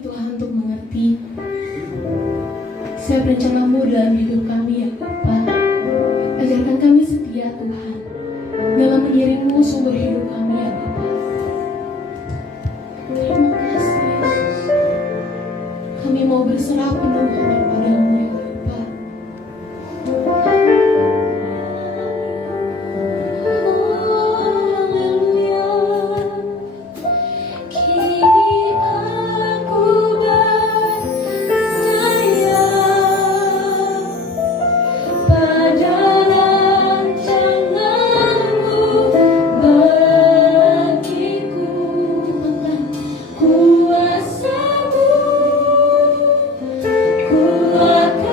Tuhan untuk mengerti setiap rencana-Mu dalam hidup kami ya Bapa. Ajarkan kami setia Tuhan dalam mengiring-Mu sumber hidup kami ya Bapa. Terima kasih Yesus. Kami mau berserah penuh hanya padamu ya Bapa. Kuasamu, ku akan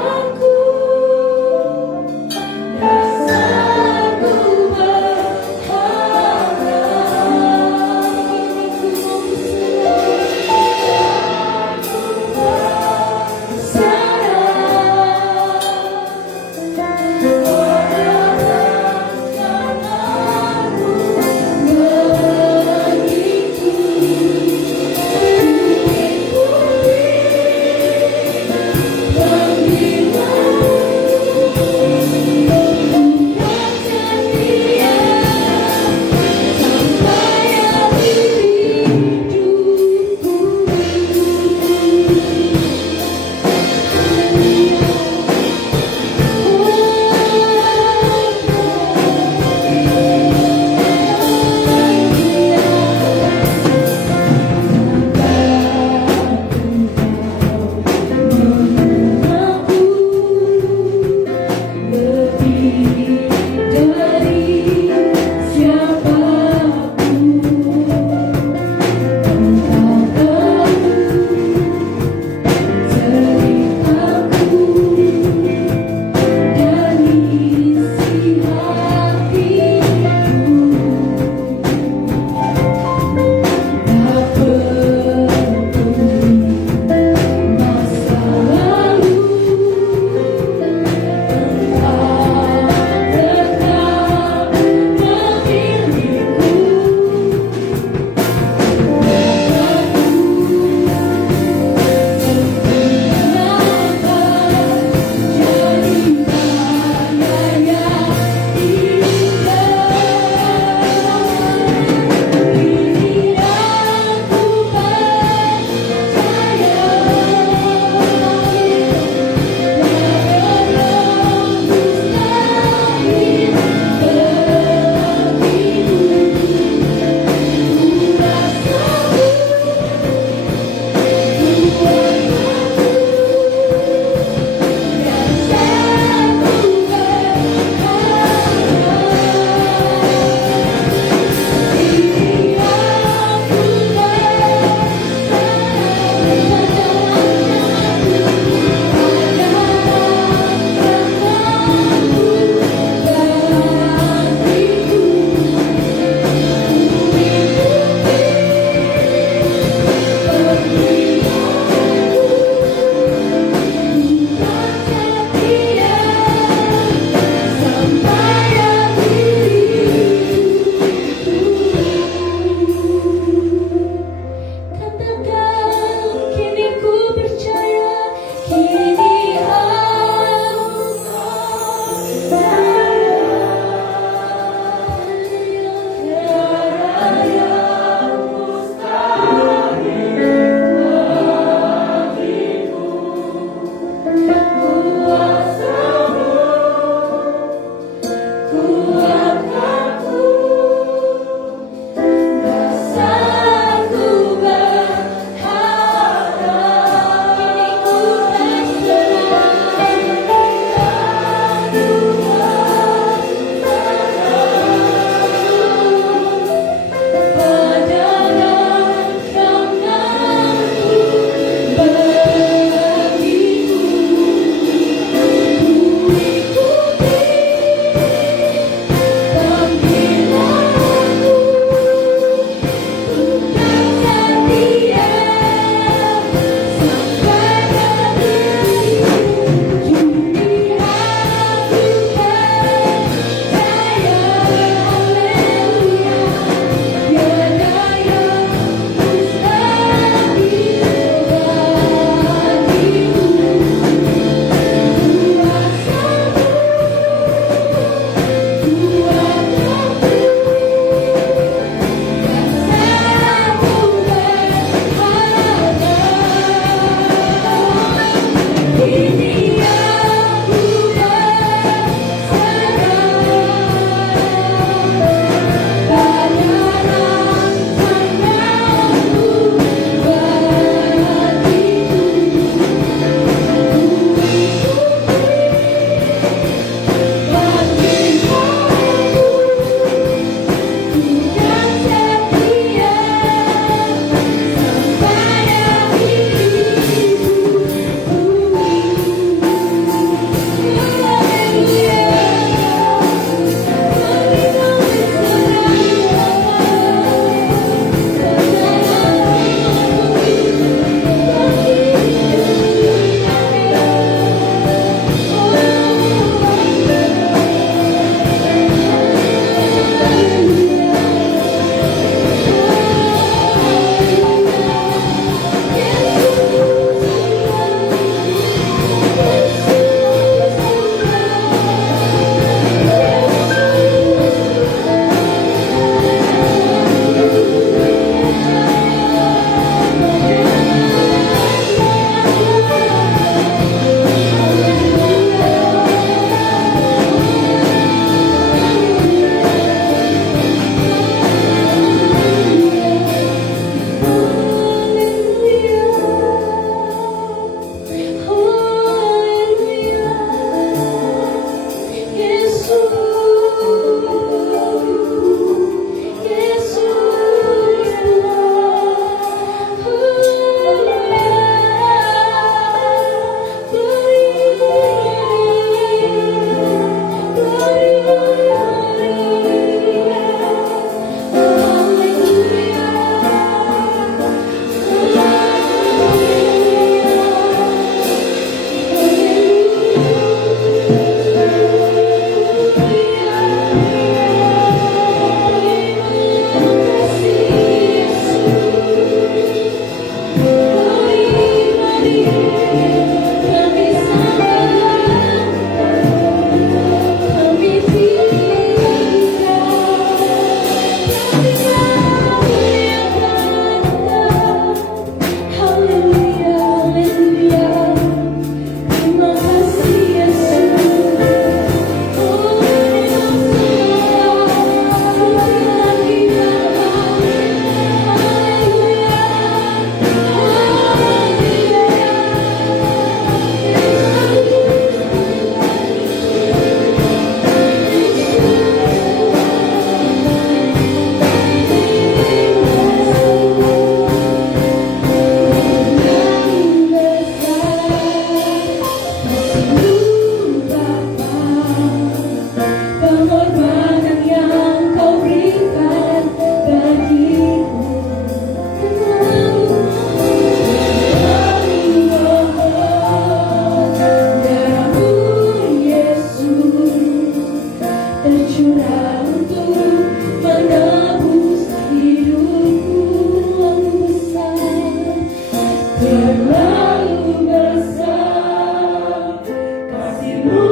Terlalu besar kasih-Mu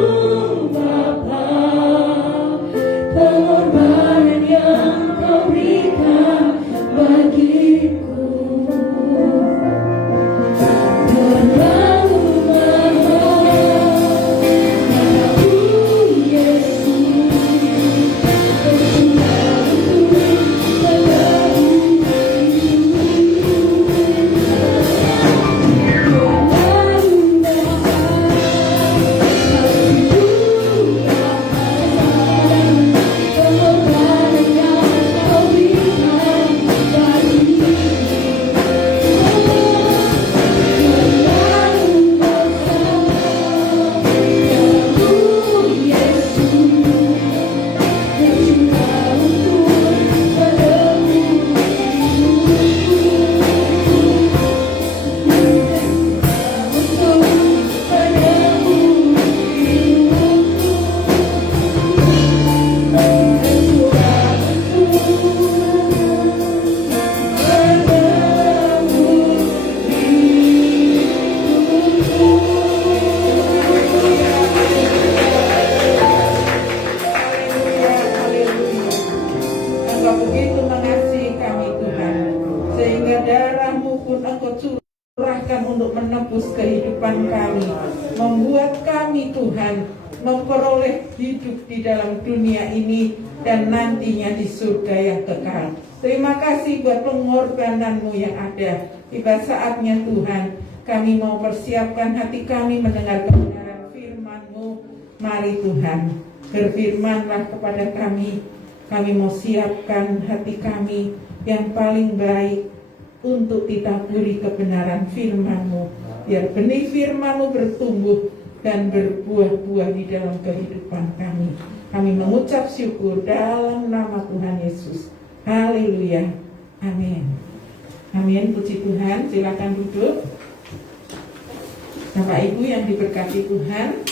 Bapa, pengorbanan yang Kau berikan bagiku. Terlalu mahal darah-Mu Yesus, menebus kehidupan kami, membuat kami Tuhan memperoleh hidup di dalam dunia ini dan nantinya di surga yang kekal. Terima kasih buat pengorbanan-Mu yang ada. Tiba saatnya Tuhan, kami mau persiapkan hati kami mendengar kebenaran firman-Mu. Mari Tuhan, berfirmanlah kepada kami. Kami mau siapkan hati kami yang paling baik untuk ditaburi kebenaran firman-Mu, biar benih firman-Mu bertumbuh dan berbuah-buah di dalam kehidupan kami. Kami mengucap syukur dalam nama Tuhan Yesus. Haleluya. Amin. Amin. Puji Tuhan. Silakan duduk. Bapak Ibu yang diberkati Tuhan,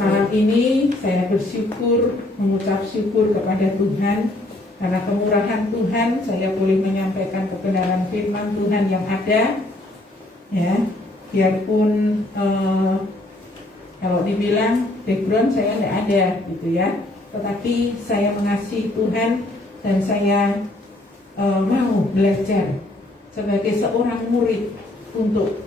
malam ini saya bersyukur, mengucap syukur kepada Tuhan. Karena kemurahan Tuhan, saya boleh menyampaikan kebenaran firman Tuhan yang ada, ya. Biarpun kalau dibilang background saya tidak ada, gitu ya. Tetapi saya mengasihi Tuhan dan saya mau belajar sebagai seorang murid untuk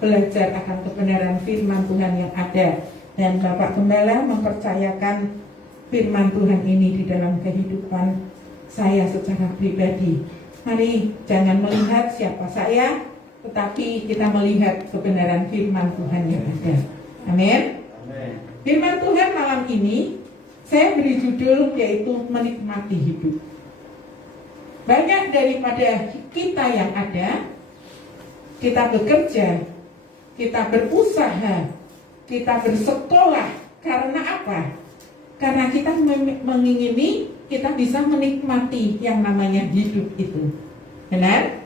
belajar akan kebenaran firman Tuhan yang ada. Dan Bapak Gembala mempercayakan firman Tuhan ini di dalam kehidupan saya secara pribadi. Mari jangan melihat siapa saya, tetapi kita melihat kebenaran firman Tuhan yang ada. Amin. Firman Tuhan malam ini saya beri judul yaitu menikmati hidup. Banyak daripada kita yang ada, kita bekerja, kita berusaha, kita bersekolah. Karena apa? Karena kita mengingini kita bisa menikmati yang namanya hidup itu. Benar?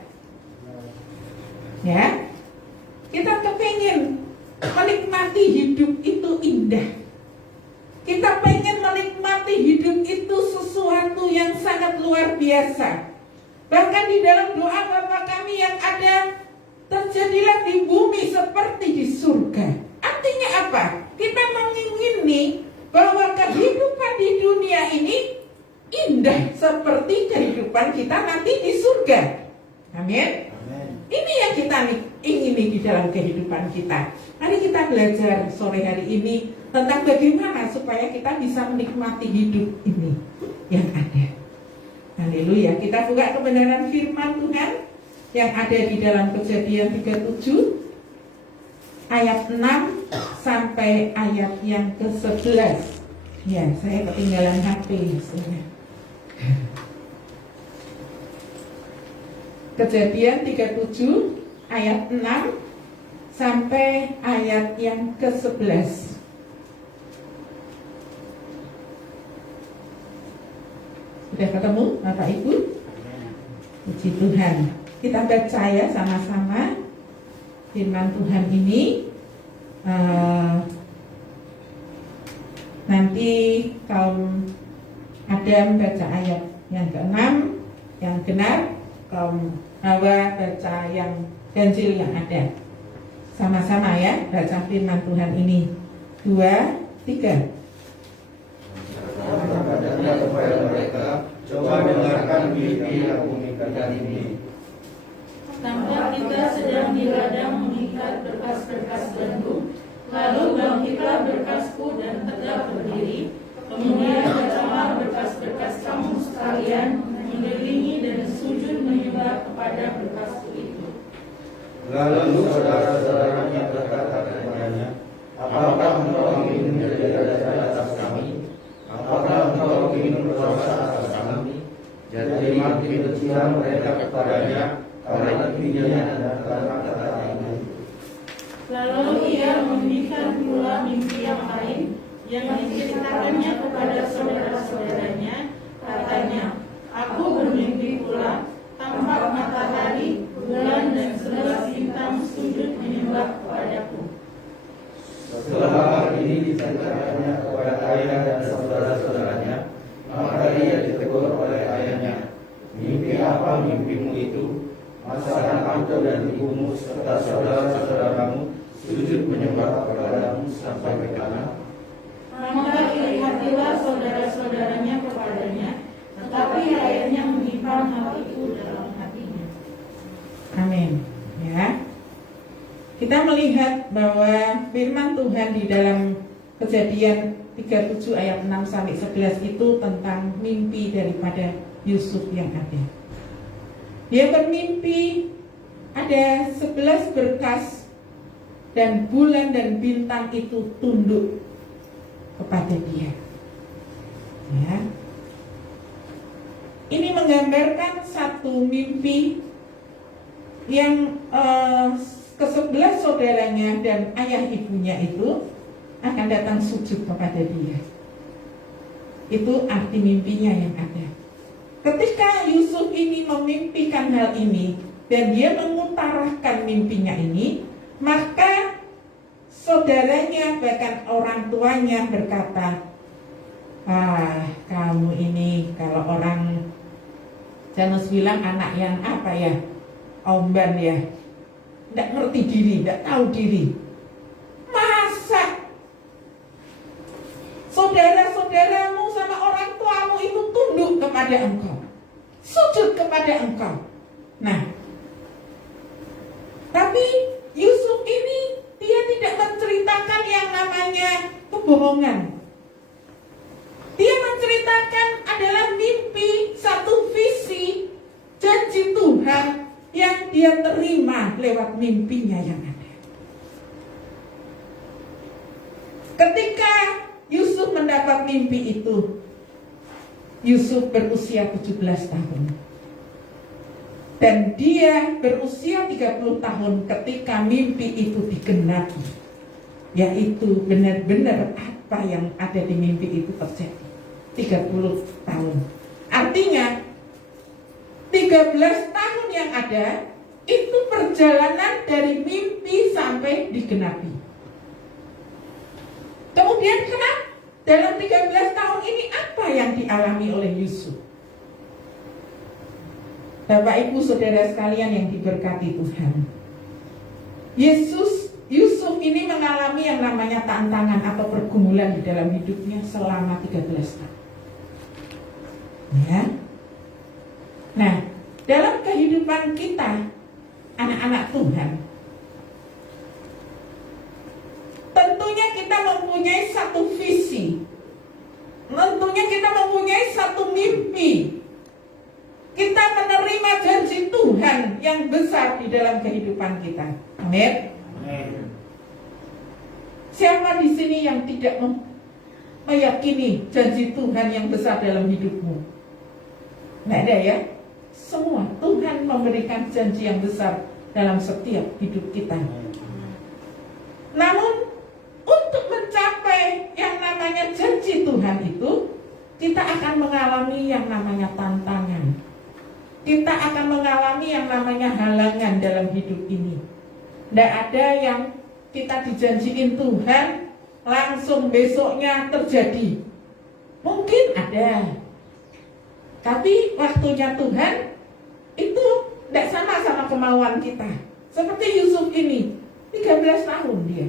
Ya? Kita kepingin menikmati hidup itu indah. Kita pengen menikmati hidup itu sesuatu yang sangat luar biasa. Bahkan di dalam doa Bapa kami yang ada, terjadilah di bumi seperti di surga. Artinya apa? Kita mengingini bahwa kehidupan di dunia ini indah seperti kehidupan kita nanti di surga. Amin. Ini yang kita ingini di dalam kehidupan kita. Mari kita belajar sore hari ini tentang bagaimana supaya kita bisa menikmati hidup ini yang ada. Haleluya. Kita buka kebenaran firman Tuhan yang ada di dalam Kejadian 37 ayat 6 sampai ayat yang ke-11. Ya, saya ketinggalan HP sebenarnya. Kejadian 37 ayat 6 sampai ayat yang ke-11. Sudah ketemu Bapak Ibu? Puji Tuhan. Kita baca ya sama-sama firman Tuhan ini. Nanti kaum Adam baca ayat yang ke-6, yang benar kaum Hawa baca yang ganjil yang ada. Sama-sama ya, baca firman Tuhan ini. 2, 3. Kepada mereka, coba dengarkan mimpi yang kumikat ini. Tampak kita sedang di ladang mengikat berkas-berkas gandum, lalu bangkitlah berkasku dan tegak berdiri. Kemudian bacalah berkas-berkas kamu sekalian mengelilingi dan sujud menyembah kepada berkasku itu. Lalu saudara-saudaranya berkata kepadanya, apakah engkau ingin menjadi raja atas kami? Apakah engkau ingin berkuasa atas kami? Jadi makin kecil mereka kepadanya karena intinya dan kata-kata ini. Lalu ia memberikan pula mimpi yang lain yang diceritakannya kepada saudara-saudaranya. Katanya, aku bermimpi pula, tampak matahari, bulan dan 11 bintang sujud menyembah kepadaku. Setelah hal ini diceritakannya kepada ayah dan saudara-saudaranya, maka ia ditegur oleh ayahnya. Mimpi apa mimpimu itu? Masa engkau dan ibumu serta saudara-saudaramu sujud menyembah kepadamu sampai kapan? Maka iri-hatilah saudara-saudaranya kepadanya, tetapi ayahnya menyimpan hal itu dalam hatinya. Amin. Ya. Kita melihat bahwa firman Tuhan di dalam Kejadian 37 ayat 6 sampai 11 itu tentang mimpi daripada Yusuf yang ada. Dia bermimpi ada 11 berkas dan bulan dan bintang itu tunduk kepada dia. Ya. Ini menggambarkan satu mimpi yang ke-11 saudaranya dan ayah ibunya itu akan datang sujud kepada dia. Itu arti mimpinya yang ada. Ketika Yusuf ini memimpikan hal ini dan dia mengutarakan mimpinya ini, maka saudaranya bahkan orang tuanya berkata, kamu ini kalau orang Janus bilang anak yang apa ya, omban ya, tidak ngerti diri, tidak tahu diri. Masa saudara-saudaramu sama orang tuamu itu tunduk kepada engkau, sujud kepada engkau. Nah, tapi Yusuf ini dia tidak menceritakan yang namanya kebohongan. Dia menceritakan adalah mimpi, satu visi, janji Tuhan yang dia terima lewat mimpinya yang ada. Ketika Yusuf mendapat mimpi itu, Yusuf berusia 17 tahun. Dan dia berusia 30 tahun ketika mimpi itu digenapi. Yaitu benar-benar apa yang ada di mimpi itu terjadi. 30 tahun. Artinya 13 tahun yang ada itu perjalanan dari mimpi sampai digenapi. Kemudian kenapa dalam 13 tahun ini apa yang dialami oleh Yusuf? Bapak Ibu Saudara sekalian yang diberkati Tuhan, Yusuf ini mengalami yang namanya tantangan atau pergumulan di dalam hidupnya selama 13 tahun. Ya. Nah, dalam kehidupan kita anak-anak Tuhan, tentunya kita mempunyai satu visi, tentunya kita mempunyai satu mimpi. Kita menerima janji Tuhan yang besar di dalam kehidupan kita. Amin. Siapa di sini yang tidak meyakini janji Tuhan yang besar dalam hidupmu? Nggak ada ya? Semua Tuhan memberikan janji yang besar dalam setiap hidup kita. Namun untuk mencapai yang namanya janji Tuhan itu, kita akan mengalami yang namanya tantangan. Kita akan mengalami yang namanya halangan dalam hidup ini. Tidak ada yang kita dijanjiin Tuhan langsung besoknya terjadi. Mungkin ada, tapi waktunya Tuhan itu tidak sama kemauan kita. Seperti Yusuf ini, 13 tahun dia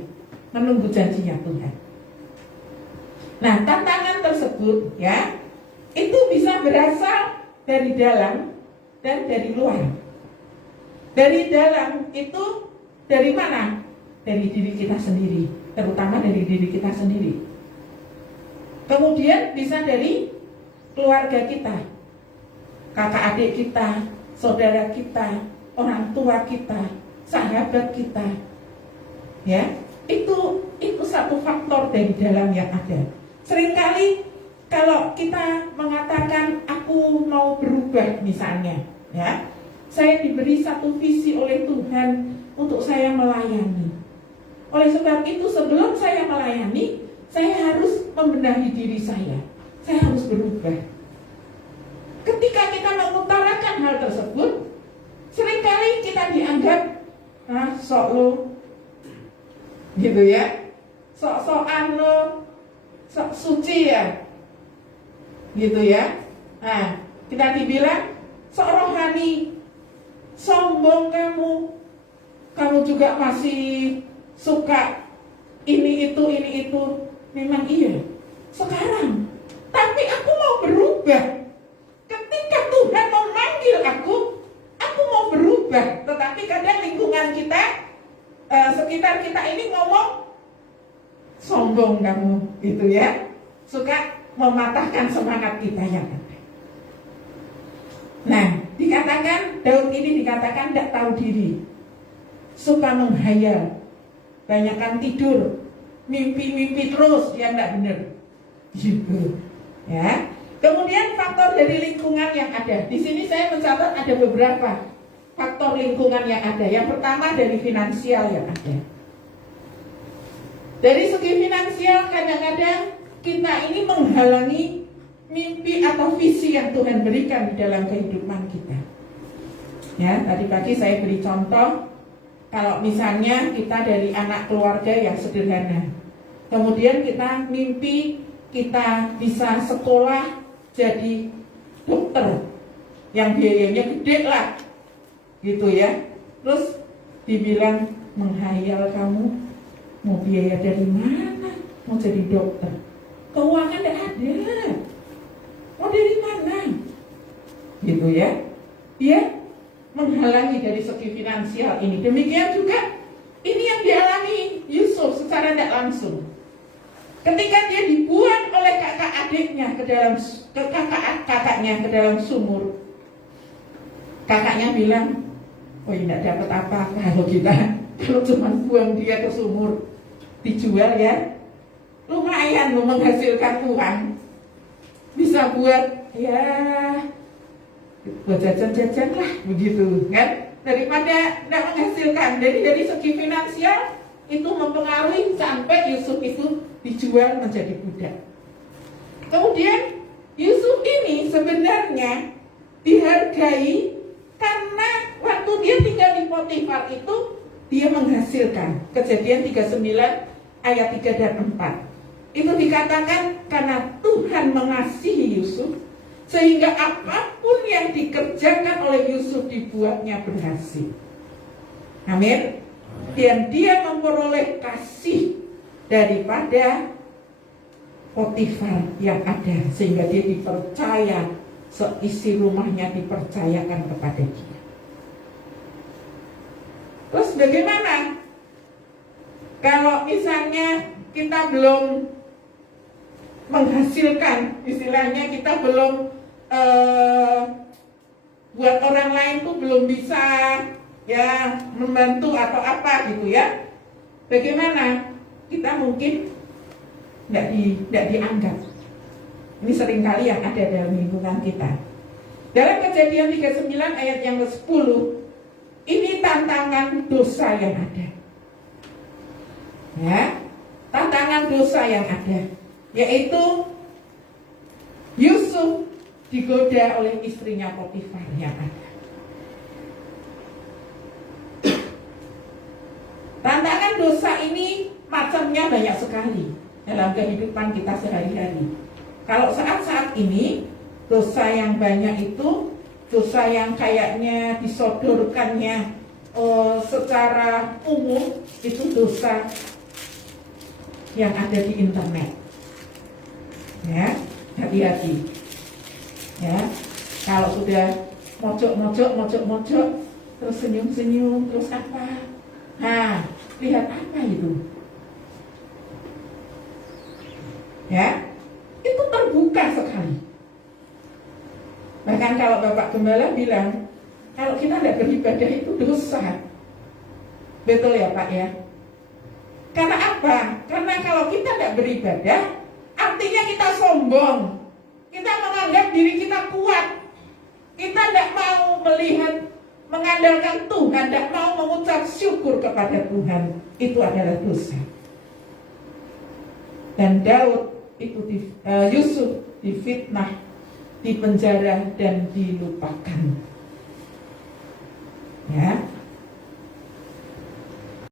menunggu janjinya Tuhan. Nah, tantangan tersebut ya, itu bisa berasal dari dalam dan dari luar. Dari dalam itu dari mana? Dari diri kita sendiri, terutama dari diri kita sendiri. Kemudian bisa dari keluarga kita, kakak adik kita, saudara kita, orang tua kita, sahabat kita. Ya, itu satu faktor dari dalam yang ada. Seringkali kalau kita mengatakan aku mau berubah misalnya, ya, saya diberi satu visi oleh Tuhan untuk saya melayani. Oleh sebab itu sebelum saya melayani, saya harus membenahi diri saya. Saya harus berubah. Ketika kita mengutarakan hal tersebut, seringkali kita dianggap sok lo, gitu ya, sok-sokan lo, sok suci ya, gitu ya. Nah, kita dibilang sok rohani, sombong kamu juga masih suka ini itu. Memang iya sekarang, tapi aku mau berubah. Ketika Tuhan memanggil aku mau berubah. Tetapi kadang lingkungan kita, sekitar kita ini ngomong sombong kamu, gitu ya, suka mematahkan semangat kita yang ada. Nah, dikatakan Daud ini dikatakan tidak tahu diri, suka menghayal, banyakkan tidur, mimpi terus yang tidak benar, gitu ya. Kemudian faktor dari lingkungan yang ada. Di sini saya mencatat ada beberapa faktor lingkungan yang ada. Yang pertama dari finansial yang ada. Dari segi finansial kadang-kadang kita ini menghalangi mimpi atau visi yang Tuhan berikan di dalam kehidupan kita. Ya, tadi pagi saya beri contoh, kalau misalnya kita dari anak keluarga yang sederhana, kemudian kita mimpi kita bisa sekolah jadi dokter yang biayanya gede lah, gitu ya. Terus dibilang menghayal kamu mau biaya dari mana, mau jadi dokter, keuangan tidak ada, mau dari mana, gitu ya. Dia menghalangi dari segi finansial ini. Demikian juga ini yang dialami Yusuf secara tidak langsung. Ketika dia dibuang oleh kakaknya ke dalam sumur, kakaknya bilang, oh tidak dapat apa-apa kalau cuma buang dia ke sumur, dijual ya, lumayan menghasilkan uang, bisa buat jajan-jajan lah, begitu kan, daripada tidak menghasilkan. Jadi dari segi finansial itu mempengaruhi sampai Yusuf itu dijual menjadi budak. Kemudian Yusuf ini sebenarnya dihargai karena waktu dia tinggal di Potifar itu dia menghasilkan. Kejadian 39 ayat 3 dan 4. Itu dikatakan karena Tuhan mengasihi Yusuf sehingga apapun yang dikerjakan oleh Yusuf dibuatnya berhasil. Amin. Dan dia memperoleh kasih daripada Potifar yang ada, sehingga dia dipercaya, seisi rumahnya dipercayakan kepada dia. Terus bagaimana kalau misalnya kita belum menghasilkan, istilahnya kita belum buat orang lain tuh belum bisa ya membantu atau apa gitu ya, bagaimana? Kita mungkin tidak dianggap. Ini seringkali yang ada dalam lingkungan kita. Dalam Kejadian 39 ayat yang ke-10, ini tantangan dosa yang ada. Ya, tantangan dosa yang ada, yaitu Yusuf digoda oleh istrinya Potifar yang ada. Tantangan dosa ini macamnya banyak sekali dalam kehidupan kita sehari-hari. Kalau saat-saat ini dosa yang banyak itu dosa yang kayaknya disodorkannya secara umum itu dosa yang ada di internet. Ya, hati-hati. Ya, kalau sudah mojok, terus senyum, terus apa? Nah, lihat apa itu? Ya, itu terbuka sekali. Bahkan kalau Bapak Gembala bilang, kalau kita tidak beribadah itu dosa. Betul ya Pak ya? Karena apa? Karena kalau kita tidak beribadah, artinya kita sombong. Kita menganggap diri kita kuat. Kita tidak mau melihat, mengandalkan Tuhan, tidak mau mengucap syukur kepada Tuhan. Itu adalah dosa. Dan Daud itu Yusuf difitnah, dipenjara dan dilupakan.